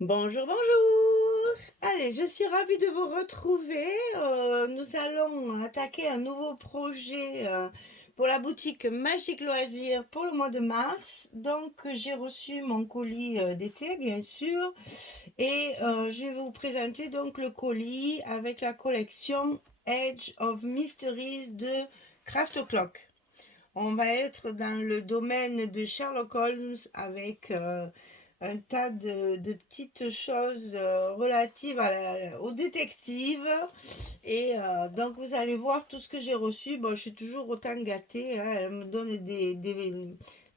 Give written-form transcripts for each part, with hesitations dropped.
Bonjour, bonjour! Allez, je suis ravie de vous retrouver. Nous allons attaquer un nouveau projet pour la boutique Magique Loisirs pour le mois de mars. Donc, j'ai reçu mon colis d'été, bien sûr, et je vais vous présenter donc le colis avec la collection Edge of Mysteries de Craft O'Clock. On va être dans le domaine de Sherlock Holmes avec un tas de petites choses relatives aux détectives. Et donc, vous allez voir tout ce que j'ai reçu. Bon, je suis toujours autant gâtée, hein. Elle me donne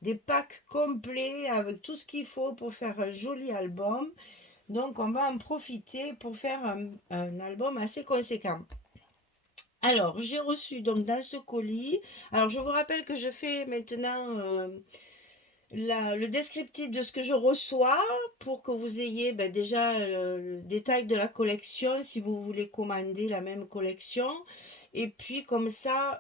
des packs complets avec tout ce qu'il faut pour faire un joli album. Donc, on va en profiter pour faire un album assez conséquent. Alors, j'ai reçu donc dans ce colis. Alors, je vous rappelle que je fais maintenant le descriptif de ce que je reçois pour que vous ayez déjà le détail de la collection si vous voulez commander la même collection. Et puis comme ça,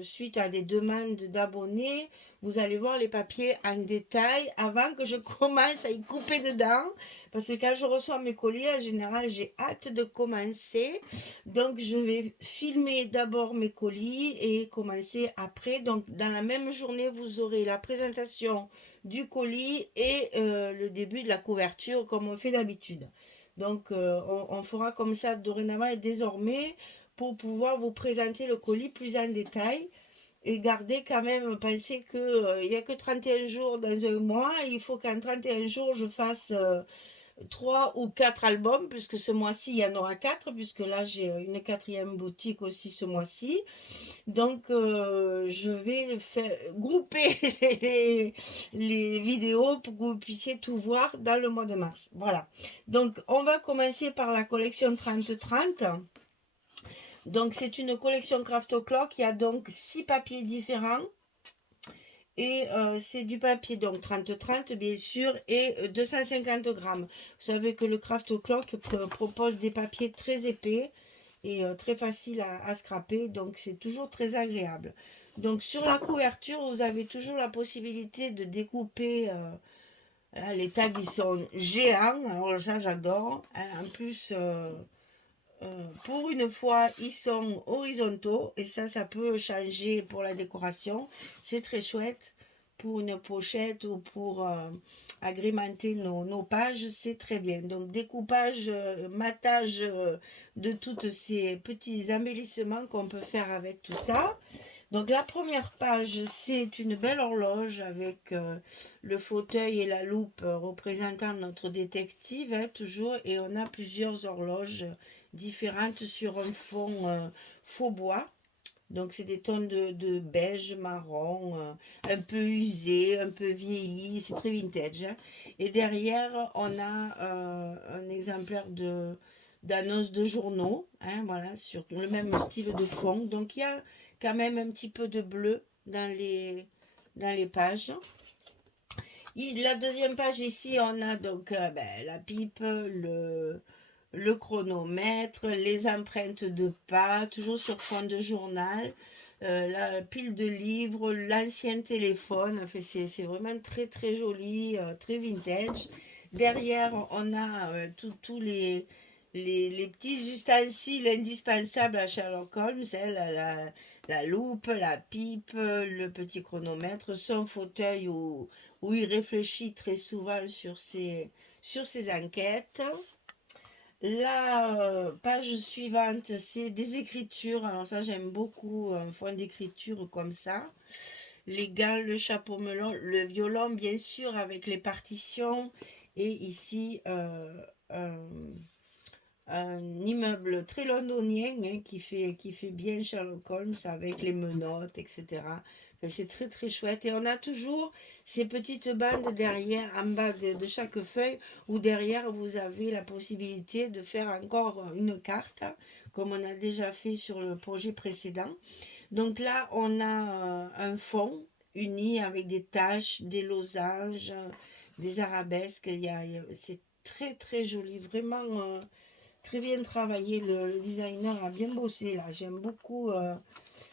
suite à des demandes d'abonnés, vous allez voir les papiers en détail avant que je commence à y couper dedans. Parce que quand je reçois mes colis, en général, j'ai hâte de commencer. Donc, je vais filmer d'abord mes colis et commencer après. Donc, dans la même journée, vous aurez la présentation du colis et le début de la couverture comme on fait d'habitude. Donc, on fera comme ça dorénavant et désormais pour pouvoir vous présenter le colis plus en détail et garder quand même, penser que il n'y a que 31 jours dans un mois. Il faut qu'en 31 jours, je fasse trois ou quatre albums, puisque ce mois-ci, il y en aura quatre, puisque là, j'ai une quatrième boutique aussi ce mois-ci. Donc, je vais faire, grouper les vidéos pour que vous puissiez tout voir dans le mois de mars. Voilà. Donc, on va commencer par la collection 30-30. Donc, c'est une collection Craft O'Clock. Il y a donc 6 papiers différents. Et c'est du papier, donc 30-30 bien sûr, et 250 grammes. Vous savez que le Craft Clock propose des papiers très épais et très faciles à scraper, donc c'est toujours très agréable. Donc sur la couverture, vous avez toujours la possibilité de découper. Les tags, ils sont géants, alors ça j'adore. En plus, pour une fois, ils sont horizontaux et ça peut changer pour la décoration. C'est très chouette pour une pochette ou pour agrémenter nos pages, c'est très bien. Donc découpage, matage de tous ces petits embellissements qu'on peut faire avec tout ça. Donc la première page, c'est une belle horloge avec le fauteuil et la loupe représentant notre détective, hein, toujours, et on a plusieurs horloges différentes sur un fond faux bois. Donc c'est des tons de beige, marron, un peu usé, un peu vieilli, c'est très vintage, hein. Et derrière, on a un exemplaire d'annonce de journaux, hein, voilà, sur le même style de fond. Donc il y a quand même un petit peu de bleu dans les pages. La deuxième page ici, on a donc la pipe, le chronomètre, les empreintes de pas, toujours sur fond de journal, la pile de livres, l'ancien téléphone. Enfin, c'est vraiment très très joli, très vintage. Derrière, on a tous les petits ustensiles indispensables à Sherlock Holmes, hein, la loupe, la pipe, le petit chronomètre, son fauteuil où il réfléchit très souvent sur ses enquêtes. La page suivante, c'est des écritures. Alors ça, j'aime beaucoup un fond d'écriture comme ça. Les gants, le chapeau melon, le violon, bien sûr, avec les partitions. Et ici, un, un immeuble très londonien, hein, qui fait bien Sherlock Holmes avec les menottes, etc. Enfin, c'est très très chouette. Et on a toujours ces petites bandes derrière, en bas de chaque feuille, où derrière vous avez la possibilité de faire encore une carte, hein, comme on a déjà fait sur le projet précédent. Donc là, on a un fond uni avec des taches, des losanges, des arabesques. C'est très très joli, vraiment. Très bien travaillé, le designer a bien bossé là, j'aime beaucoup.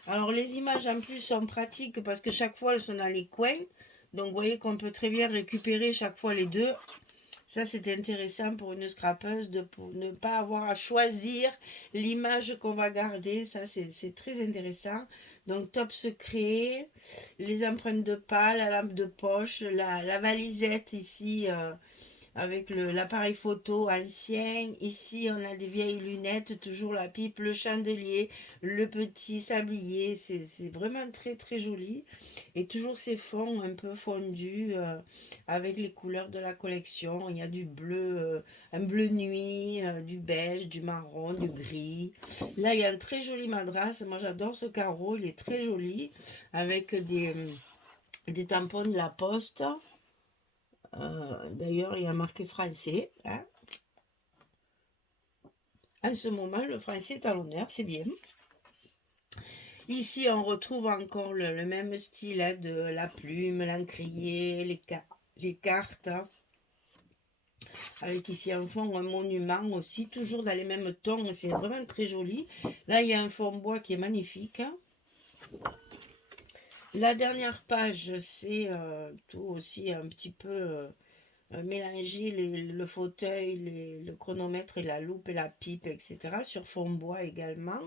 Alors les images en plus sont pratiques parce que chaque fois elles sont dans les coins, donc vous voyez qu'on peut très bien récupérer chaque fois les deux. Ça, c'est intéressant pour une scrapeuse pour ne pas avoir à choisir l'image qu'on va garder. Ça, c'est très intéressant. Donc, top secret, les empreintes de pas, la lampe de poche, la valisette ici, avec l'appareil photo ancien. Ici, on a des vieilles lunettes, toujours la pipe, le chandelier, le petit sablier. C'est vraiment très très joli. Et toujours ces fonds un peu fondus avec les couleurs de la collection. Il y a du bleu, un bleu nuit, du beige, du marron, du gris. Là, il y a un très joli madras. Moi, j'adore ce carreau. Il est très joli avec des tampons de la poste. D'ailleurs, il y a marqué français, hein. En ce moment, le français est à l'honneur, c'est bien. Ici, on retrouve encore le même style, hein, de la plume, l'encrier, les cartes, hein. Avec ici un fond, un monument aussi, toujours dans les mêmes tons, c'est vraiment très joli. Là, il y a un fond bois qui est magnifique, hein. La dernière page, c'est tout aussi un petit peu mélanger le fauteuil, le chronomètre et la loupe et la pipe, etc. Sur fond bois également.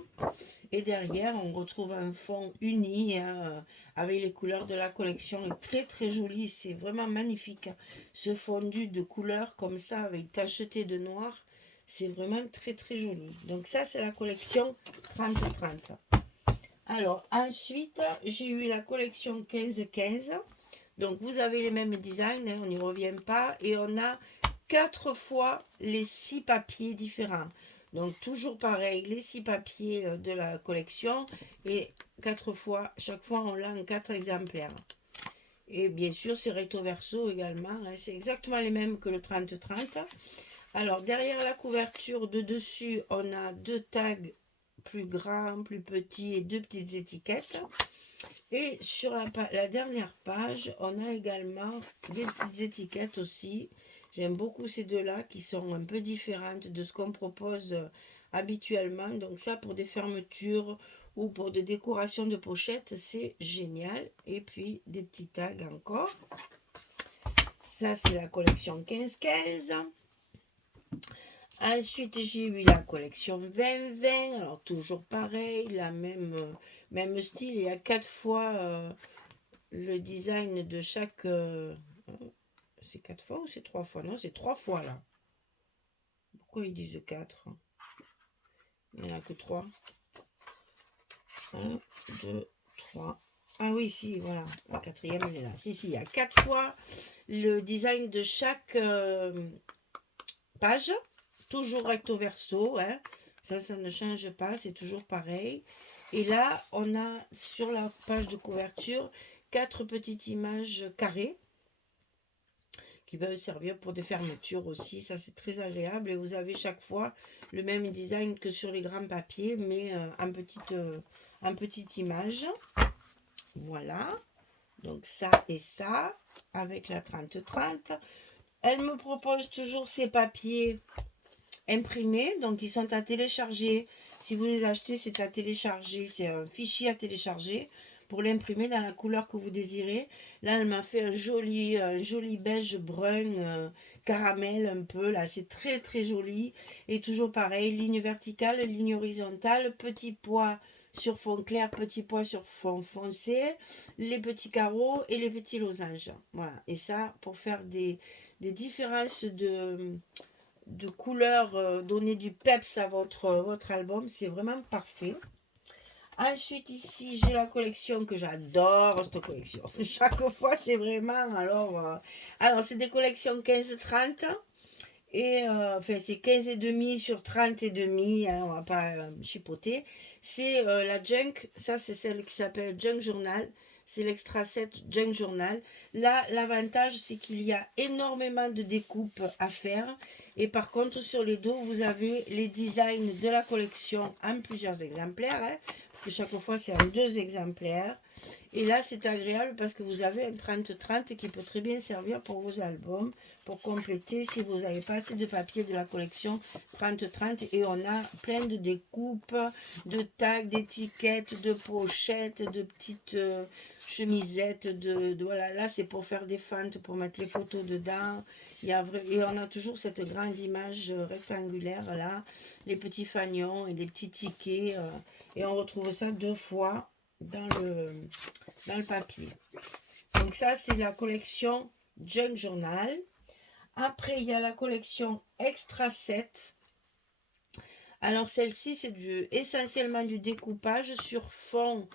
Et derrière, on retrouve un fond uni, hein, avec les couleurs de la collection. Très très joli, c'est vraiment magnifique. Ce fondu de couleurs comme ça, avec tacheté de noir, c'est vraiment très très joli. Donc ça, c'est la collection 30-30. Alors ensuite, j'ai eu la collection 15-15. Donc vous avez les mêmes designs, hein, on n'y revient pas. Et on a 4 fois les 6 papiers différents. Donc toujours pareil, les 6 papiers de la collection. Et 4 fois, chaque fois on l'a en 4 exemplaires. Et bien sûr c'est recto verso également, hein, c'est exactement les mêmes que le 30-30. Alors derrière la couverture de dessus, on a 2 tags plus grands, plus petits et 2 petites étiquettes. Et sur la dernière page, on a également des petites étiquettes aussi. J'aime beaucoup ces deux-là qui sont un peu différentes de ce qu'on propose habituellement. Donc ça, pour des fermetures ou pour des décorations de pochettes, c'est génial. Et puis des petits tags encore. Ça, c'est la collection 15-15. Ensuite, j'ai eu la collection 20-20. Alors, toujours pareil, la même style. Il y a 4 fois le design de chaque... c'est 4 fois ou c'est 3 fois? Non, c'est 3 fois là. Pourquoi ils disent 4? Il n'y en a que 3. 1, 2, 3. Ah oui, si, voilà. La quatrième, elle est là. Si, il y a 4 fois le design de chaque page. Toujours recto verso, hein. Ça ne change pas, c'est toujours pareil. Et là, on a sur la page de couverture 4 petites images carrées qui peuvent servir pour des fermetures aussi. Ça, c'est très agréable. Et vous avez chaque fois le même design que sur les grands papiers, mais en petite image. Voilà. Donc ça et ça, avec la 30-30. Elle me propose toujours ces papiers imprimés, donc ils sont à télécharger. Si vous les achetez, c'est à télécharger, c'est un fichier à télécharger pour l'imprimer dans la couleur que vous désirez. Là, elle m'a fait un joli beige brun caramel un peu, là, c'est très très joli. Et toujours pareil, ligne verticale, ligne horizontale, petit pois sur fond clair, petit pois sur fond foncé, les petits carreaux et les petits losanges. Voilà, et ça, pour faire des différences de couleurs, donner du peps à votre album, c'est vraiment parfait. Ensuite ici j'ai la collection que j'adore, cette collection. Chaque fois c'est vraiment alors c'est des collections 15-30 et enfin c'est 15 et demi sur 30 et demi, hein, on va pas chipoter. C'est la Junk, ça c'est celle qui s'appelle Junk Journal. C'est l'extra set Junk Journal. Là, l'avantage, c'est qu'il y a énormément de découpes à faire. Et par contre, sur les dos, vous avez les designs de la collection en plusieurs exemplaires, hein, parce que chaque fois, c'est en 2 exemplaires. Et là, c'est agréable parce que vous avez un 30-30 qui peut très bien servir pour vos albums, pour compléter si vous n'avez pas assez de papier de la collection 30-30. Et on a plein de découpes, de tags, d'étiquettes, de pochettes, de petites chemisettes. Voilà, là, c'est pour faire des fentes, pour mettre les photos dedans. Et on a toujours cette grande image rectangulaire là, les petits fanions et les petits tickets. Et on retrouve ça 2 fois dans le papier. Donc ça, c'est la collection Junk Journal. Après, il y a la collection Extra 7. Alors celle-ci, c'est essentiellement du découpage sur fond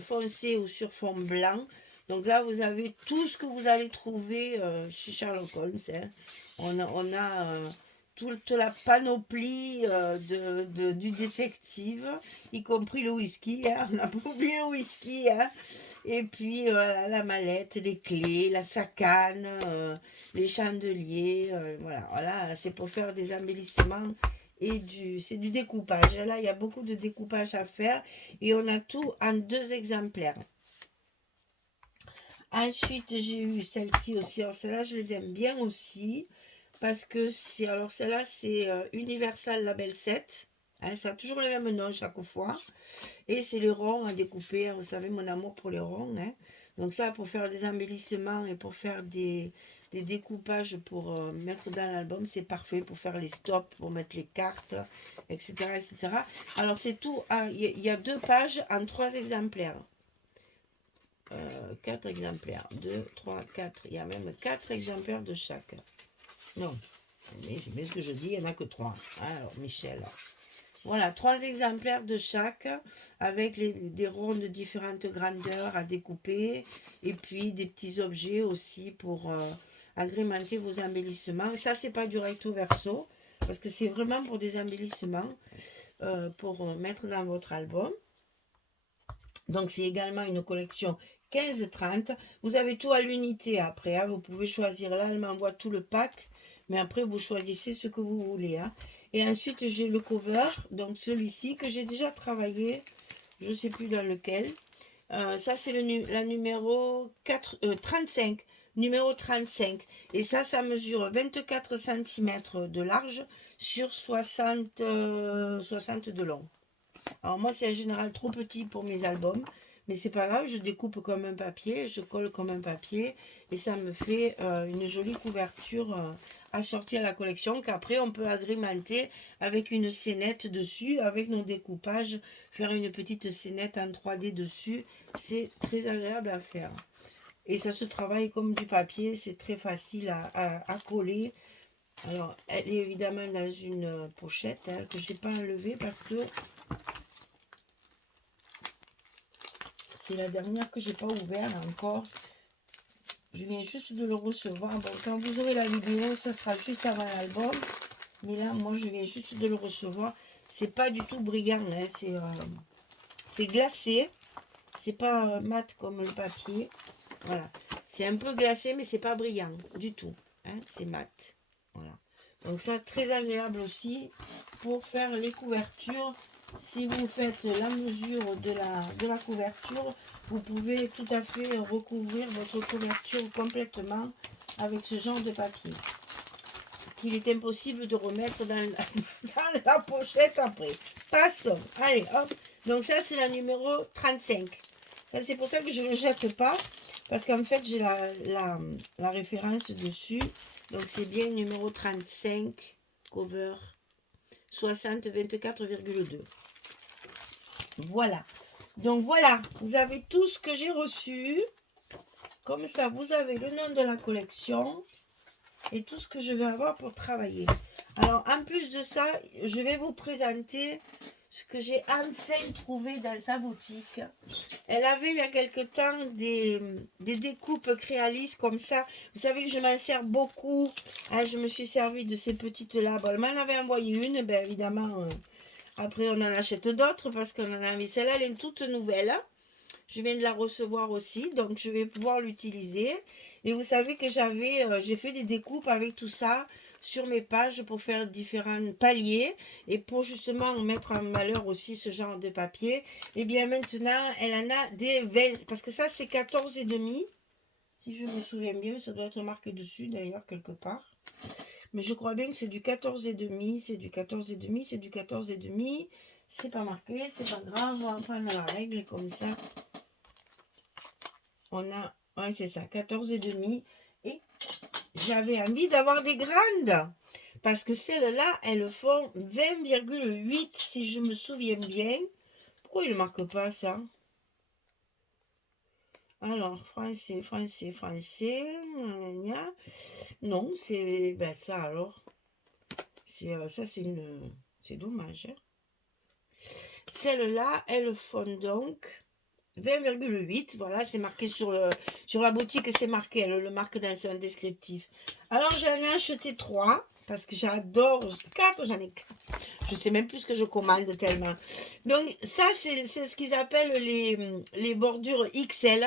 foncé ou sur fond blanc. Donc là, vous avez tout ce que vous allez trouver chez Sherlock Holmes. Hein. On a toute la panoplie du détective, y compris le whisky. Hein. On n'a pas oublié le whisky. Hein. Et puis voilà, la mallette, les clés, la sacane, les chandeliers. Voilà, c'est pour faire des embellissements c'est du découpage. Là, il y a beaucoup de découpage à faire et on a tout en 2 exemplaires. Ensuite, j'ai eu celle-ci aussi. Alors, celle-là, je les aime bien aussi parce que celle-là, c'est Universal Label 7. Hein, ça a toujours le même nom chaque fois. Et c'est le rond à découper. Vous savez, mon amour pour les ronds. Hein. Donc ça, pour faire des embellissements et pour faire des découpages pour mettre dans l'album, c'est parfait pour faire les stops, pour mettre les cartes, etc. etc. Alors c'est tout, il y a 2 pages en 3 exemplaires. 4 exemplaires, 2, 3, 4, il y a même 4 exemplaires de chaque. Non, mais ce que je dis, il n'y en a que 3. Alors Michel, voilà, 3 exemplaires de chaque, avec des ronds de différentes grandeurs à découper, et puis des petits objets aussi pour agrémenter vos embellissements. Et ça, c'est pas du recto verso, parce que c'est vraiment pour des embellissements, pour mettre dans votre album. Donc, c'est également une collection 15-30. Vous avez tout à l'unité après. Hein. Vous pouvez choisir là, elle m'envoie tout le pack, mais après, vous choisissez ce que vous voulez. Hein. Et ensuite, j'ai le cover, donc celui-ci que j'ai déjà travaillé, je ne sais plus dans lequel. Ça, c'est la numéro 35, numéro 35. Et ça mesure 24 cm de large sur 60 de long. Alors moi, c'est en général trop petit pour mes albums, mais c'est pas grave, je découpe comme un papier, je colle comme un papier, et ça me fait une jolie couverture assortie à la collection qu'après on peut agrémenter avec une scénette dessus, avec nos découpages, faire une petite scénette en 3D dessus, c'est très agréable à faire. Et ça se travaille comme du papier, c'est très facile à coller. Alors, elle est évidemment dans une pochette hein, que je n'ai pas enlevée parce que c'est la dernière que je n'ai pas ouverte encore. Je viens juste de le recevoir. Bon, quand vous aurez la vidéo, ça sera juste avant l'album. Mais là, moi, je viens juste de le recevoir. C'est pas du tout brillant. Hein. C'est glacé. C'est pas mat comme le papier. Voilà. C'est un peu glacé, mais c'est pas brillant du tout. Hein. C'est mat. Voilà. Donc ça, très agréable aussi pour faire les couvertures. Si vous faites la mesure de la couverture, vous pouvez tout à fait recouvrir votre couverture complètement avec ce genre de papier. Qu'il est impossible de remettre dans la pochette après. Passons. Allez, hop. Donc ça, c'est la numéro 35. C'est pour ça que je ne le jette pas. Parce qu'en fait, j'ai la référence dessus. Donc, c'est bien numéro 35, cover 60 24,2. Voilà. Donc, voilà. Vous avez tout ce que j'ai reçu. Comme ça, vous avez le nom de la collection et tout ce que je vais avoir pour travailler. Alors, en plus de ça, je vais vous présenter ce que j'ai enfin trouvé dans sa boutique. Elle avait il y a quelque temps des découpes Créalis comme ça. Vous savez que je m'en sers beaucoup. Hein, je me suis servi de ces petites là. Bon, elle m'en avait envoyé une. Ben, évidemment, après on en achète d'autres parce qu'on en a envie. Celle-là, elle est toute nouvelle. Je viens de la recevoir aussi. Donc, je vais pouvoir l'utiliser. Et vous savez que j'ai fait des découpes avec tout ça sur mes pages pour faire différents paliers et pour justement mettre en valeur aussi ce genre de papier. Et bien maintenant, elle en a des 20, parce que ça c'est 14,5, si je me souviens bien, ça doit être marqué dessus d'ailleurs quelque part. Mais je crois bien que c'est du 14,5, c'est du 14,5, c'est du 14,5. C'est pas marqué, c'est pas grave, on va prendre la règle comme ça. On a, ouais c'est ça, 14,5. Et j'avais envie d'avoir des grandes. Parce que celles-là, elles font 20,8 si je me souviens bien. Pourquoi il ne marque pas ça? Alors, français, français, français. Gna, gna. Non, c'est ben ça alors. Ça, c'est dommage, hein. Celles-là, elles font donc 20,8. Voilà, c'est marqué sur la boutique, c'est marqué. Elle le marque dans un descriptif. Alors, j'en ai acheté 3 parce que j'adore. 4, j'en ai 4. Je sais même plus ce que je commande tellement. Donc, ça, c'est ce qu'ils appellent les bordures XL.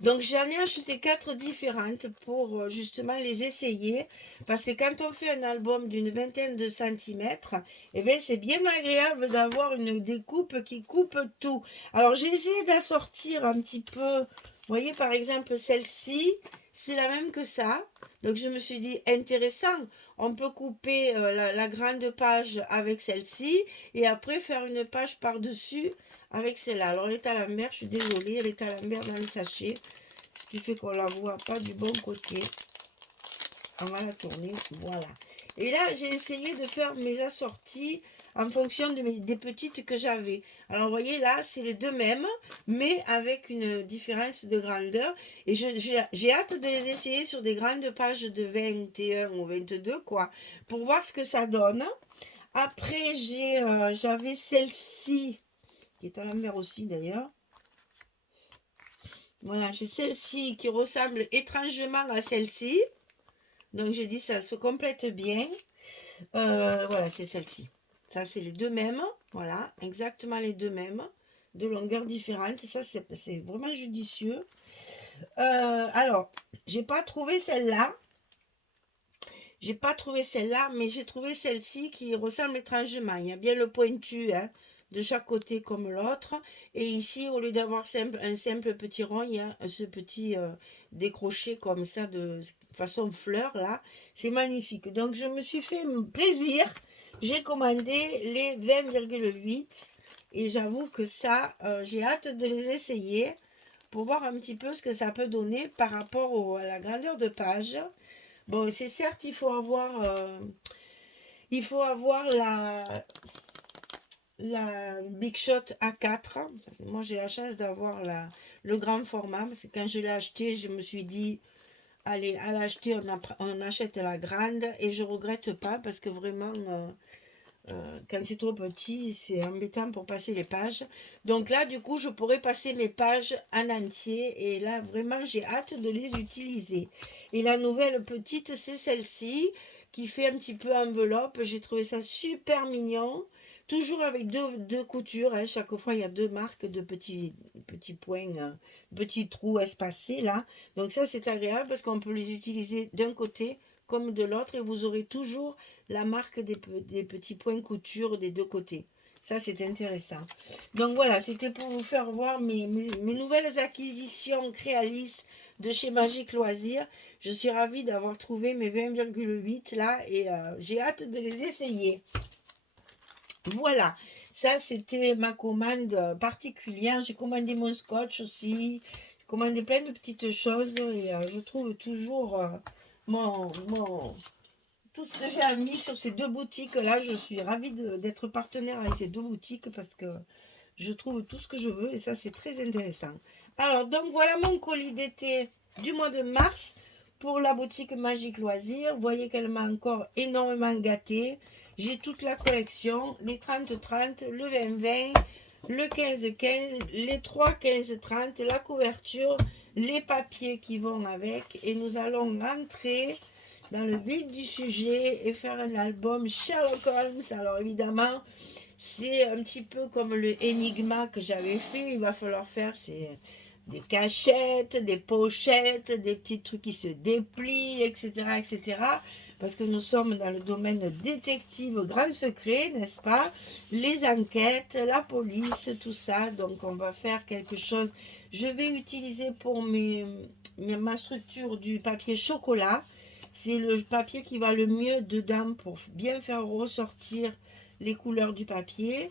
Donc j'en ai acheté 4 différentes pour justement les essayer. Parce que quand on fait un album d'une vingtaine de centimètres, eh bien, c'est bien agréable d'avoir une découpe qui coupe tout. Alors j'ai essayé d'assortir un petit peu. Vous voyez par exemple celle-ci, c'est la même que ça. Donc je me suis dit intéressant. On peut couper la grande page avec celle-ci et après faire une page par-dessus avec celle-là. Alors elle est à l'envers, je suis désolée, elle est à l'envers dans le sachet, ce qui fait qu'on la voit pas du bon côté. On va la tourner, voilà. Et là, j'ai essayé de faire mes assortis en fonction des petites que j'avais. Alors, vous voyez, là, c'est les deux mêmes, mais avec une différence de grandeur. Et j'ai hâte de les essayer sur des grandes pages de 21 ou 22, quoi, pour voir ce que ça donne. Après, j'avais celle-ci, qui est à l'envers aussi, d'ailleurs. Voilà, j'ai celle-ci qui ressemble étrangement à celle-ci. Donc, j'ai dit ça se complète bien. Voilà, c'est celle-ci. Ça, c'est les deux mêmes. Voilà, exactement les deux mêmes. De longueurs différentes. Ça, c'est vraiment judicieux. Alors, j'ai pas trouvé celle-là. J'ai pas trouvé celle-là, mais j'ai trouvé celle-ci qui ressemble étrangement. Il y a bien le pointu, hein, de chaque côté comme l'autre. Et ici, au lieu d'avoir un simple petit rond, il y a ce petit décroché comme ça de façon fleur là. C'est magnifique. Donc, je me suis fait plaisir. J'ai commandé les 20,8 et j'avoue que ça, j'ai hâte de les essayer pour voir un petit peu ce que ça peut donner par rapport à la grandeur de page. Bon, c'est certes, il faut avoir la Big Shot A4. Parce que moi, j'ai la chance d'avoir le grand format. Parce que quand je l'ai acheté, je me suis dit, allez, à l'acheter, on achète la grande. Et je regrette pas parce que vraiment, quand c'est trop petit, c'est embêtant pour passer les pages. Donc là, du coup, je pourrais passer mes pages en entier. Et là, vraiment, j'ai hâte de les utiliser. Et la nouvelle petite, c'est celle-ci, qui fait un petit peu enveloppe. J'ai trouvé ça super mignon. Toujours avec deux coutures. Hein. Chaque fois, il y a deux marques de petits points, petits trous espacés là. Donc ça, c'est agréable parce qu'on peut les utiliser d'un côté comme de l'autre. Et vous aurez toujours la marque des petits points couture des deux côtés. Ça, c'est intéressant. Donc voilà, c'était pour vous faire voir mes nouvelles acquisitions Créalis de chez Magique Loisirs. Je suis ravie d'avoir trouvé mes 20,8 là et j'ai hâte de les essayer. Voilà, ça c'était ma commande particulière. J'ai commandé mon scotch aussi. J'ai commandé plein de petites choses et je trouve toujours tout ce que j'ai mis sur ces deux boutiques là. Je suis ravie d'être partenaire avec ces deux boutiques parce que je trouve tout ce que je veux et ça c'est très intéressant. Alors donc voilà mon colis d'été du mois de mars pour la boutique Magique Loisirs. Vous voyez qu'elle m'a encore énormément gâtée. J'ai toute la collection, les 30-30, le 20-20, le 15-15, les 3 15-30, la couverture, les papiers qui vont avec. Et nous allons rentrer dans le vif du sujet et faire un album Sherlock Holmes. Alors évidemment, c'est un petit peu comme le Enigma que j'avais fait. Il va falloir faire des cachettes, des pochettes, des petits trucs qui se déplient, etc., etc. Parce que nous sommes dans le domaine détective grand secret, n'est-ce pas? Les enquêtes, la police, tout ça. Donc on va faire quelque chose. Je vais utiliser pour ma structure du papier chocolat. C'est le papier qui va le mieux dedans pour bien faire ressortir les couleurs du papier.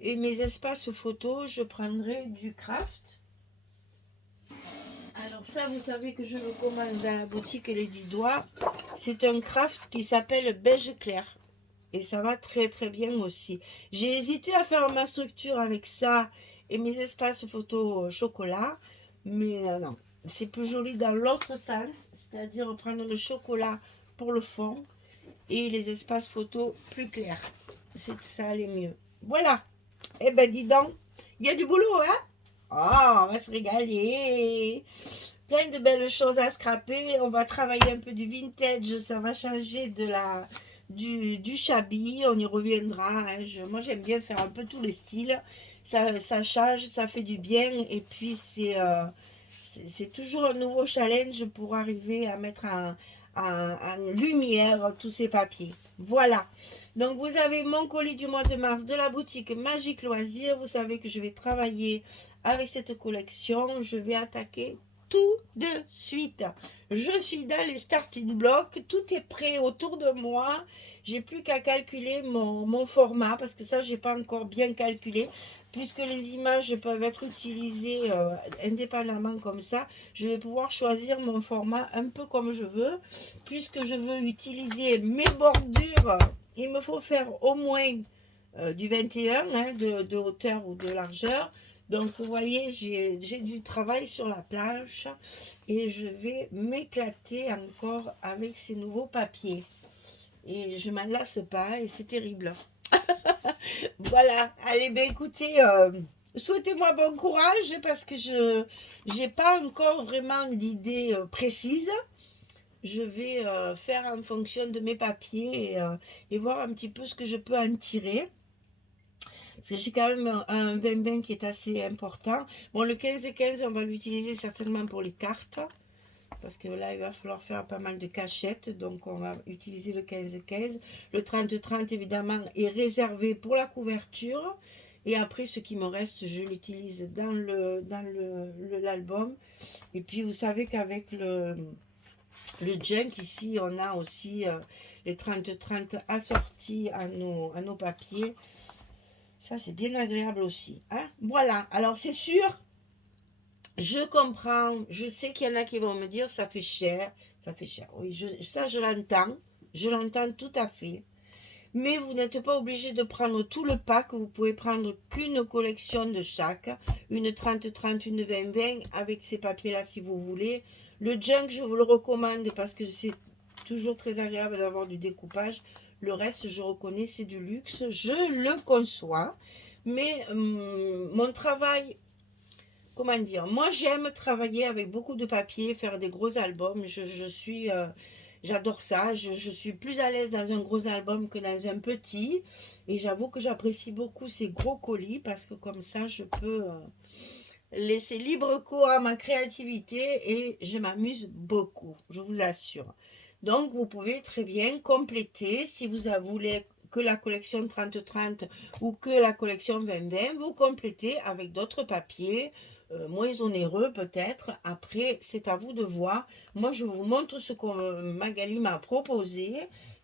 Et mes espaces photos, je prendrai du craft. Alors ça, vous savez que je le commande dans la boutique Les 10 doigts. C'est un craft qui s'appelle Beige Clair. Et ça va très très bien aussi. J'ai hésité à faire ma structure avec ça et mes espaces photo chocolat. Mais non, c'est plus joli dans l'autre sens. C'est-à-dire prendre le chocolat pour le fond et les espaces photo plus clairs. Ça allait mieux. Voilà. Eh ben dis donc, il y a du boulot, hein? Oh, on va se régaler. Plein de belles choses à scraper. On va travailler un peu du vintage. Ça va changer du shabby. On y reviendra, hein. Moi, j'aime bien faire un peu tous les styles. Ça change, ça fait du bien. Et puis, c'est toujours un nouveau challenge pour arriver à mettre en lumière tous ces papiers. Voilà. Donc, vous avez mon colis du mois de mars de la boutique Magique Loisirs. Vous savez que je vais travailler avec cette collection. Je vais attaquer tout de suite. Je suis dans les starting blocks. Tout est prêt autour de moi. J'ai plus qu'à calculer mon format parce que ça, j'ai pas encore bien calculé. Puisque les images peuvent être utilisées indépendamment comme ça, je vais pouvoir choisir mon format un peu comme je veux. Puisque je veux utiliser mes bordures, il me faut faire au moins du 21 hein, de hauteur ou de largeur. Donc, vous voyez, j'ai du travail sur la planche et je vais m'éclater encore avec ces nouveaux papiers. Et je m'en lasse pas et c'est terrible. Voilà, allez, ben écoutez, souhaitez-moi bon courage parce que je n'ai pas encore vraiment d'idée précise. Je vais faire en fonction de mes papiers et voir un petit peu ce que je peux en tirer. Parce que j'ai quand même un 20-20 qui est assez important. Bon, le 15-15, on va l'utiliser certainement pour les cartes. Parce que là, il va falloir faire pas mal de cachettes. Donc, on va utiliser le 15-15. Le 30-30, évidemment, est réservé pour la couverture. Et après, ce qui me reste, je l'utilise dans l'album. Et puis, vous savez qu'avec le junk, ici, on a aussi les 30-30 assortis à nos papiers. Ça, c'est bien agréable aussi. Hein? Voilà. Alors, c'est sûr, je comprends. Je sais qu'il y en a qui vont me dire, ça fait cher. Ça fait cher. Oui, ça, je l'entends. Je l'entends tout à fait. Mais vous n'êtes pas obligé de prendre tout le pack. Vous pouvez prendre qu'une collection de chaque. Une 30-30, une 20-20 avec ces papiers-là si vous voulez. Le junk, je vous le recommande parce que c'est toujours très agréable d'avoir du découpage. Le reste, je reconnais, c'est du luxe. Je le conçois. Mais mon travail, comment dire, moi j'aime travailler avec beaucoup de papier, faire des gros albums. J'adore ça. Je suis plus à l'aise dans un gros album que dans un petit. Et j'avoue que j'apprécie beaucoup ces gros colis parce que comme ça, je peux laisser libre cours à ma créativité et je m'amuse beaucoup, je vous assure. Donc, vous pouvez très bien compléter si vous voulez que la collection 30-30 ou que la collection 20-20, vous complétez avec d'autres papiers, moins onéreux peut-être. Après, c'est à vous de voir. Moi, je vous montre ce que Magali m'a proposé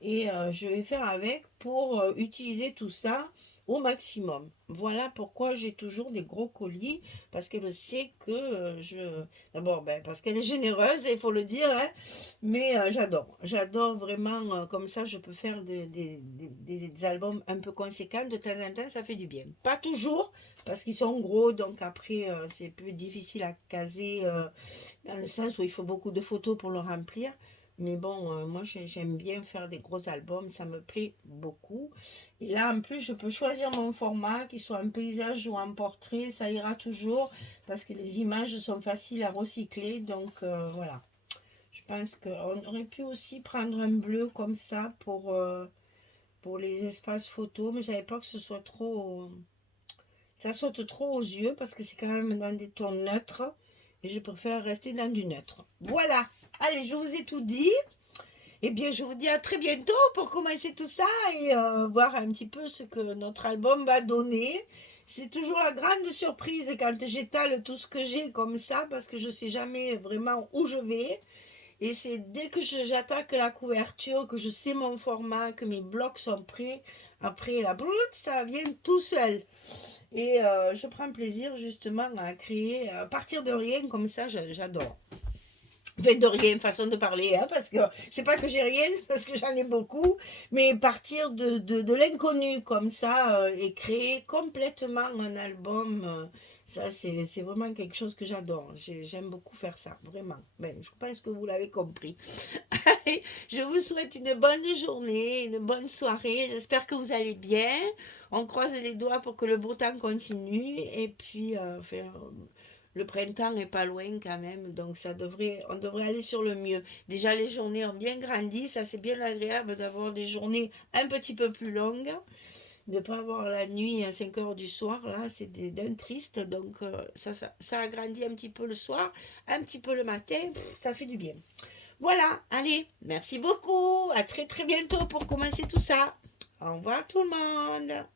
et je vais faire avec pour utiliser tout ça au maximum. Voilà pourquoi j'ai toujours des gros colis, parce qu'elle sait que D'abord, ben, parce qu'elle est généreuse, il faut le dire, hein, mais j'adore vraiment, comme ça je peux faire des albums un peu conséquents, de temps en temps ça fait du bien. Pas toujours, parce qu'ils sont gros, donc après c'est plus difficile à caser, dans le sens où il faut beaucoup de photos pour le remplir. Mais bon, moi j'aime bien faire des gros albums, ça me plaît beaucoup. Et là en plus je peux choisir mon format, qu'il soit en paysage ou en portrait, ça ira toujours parce que les images sont faciles à recycler. Donc voilà, je pense qu'on aurait pu aussi prendre un bleu comme ça pour les espaces photos, mais j'avais peur que ce soit trop, ça saute trop aux yeux parce que c'est quand même dans des tons neutres et je préfère rester dans du neutre. Voilà, allez, je vous ai tout dit. Eh bien, je vous dis à très bientôt pour commencer tout ça et voir un petit peu ce que notre album va donner. C'est toujours la grande surprise quand j'étale tout ce que j'ai comme ça parce que je ne sais jamais vraiment où je vais. Et c'est dès que j'attaque la couverture, que je sais mon format, que mes blocs sont prêts, après la brrrt, ça vient tout seul. Et je prends plaisir justement à créer, à partir de rien, comme ça, j'adore. Enfin, de rien, façon de parler, hein, parce que c'est pas que j'ai rien, parce que j'en ai beaucoup, mais partir de l'inconnu comme ça et créer complètement un album, ça c'est vraiment quelque chose que j'adore. J'aime beaucoup faire ça, vraiment. Ben, je pense que vous l'avez compris. Allez, je vous souhaite une bonne journée, une bonne soirée. J'espère que vous allez bien. On croise les doigts pour que le beau temps continue. Et puis, enfin, le printemps n'est pas loin quand même, donc on devrait aller sur le mieux. Déjà, les journées ont bien grandi, ça c'est bien agréable d'avoir des journées un petit peu plus longues, de ne pas avoir la nuit à 5 heures du soir, là, c'est d'un triste, donc ça agrandit un petit peu le soir, un petit peu le matin, ça fait du bien. Voilà, allez, merci beaucoup, à très très bientôt pour commencer tout ça. Au revoir tout le monde.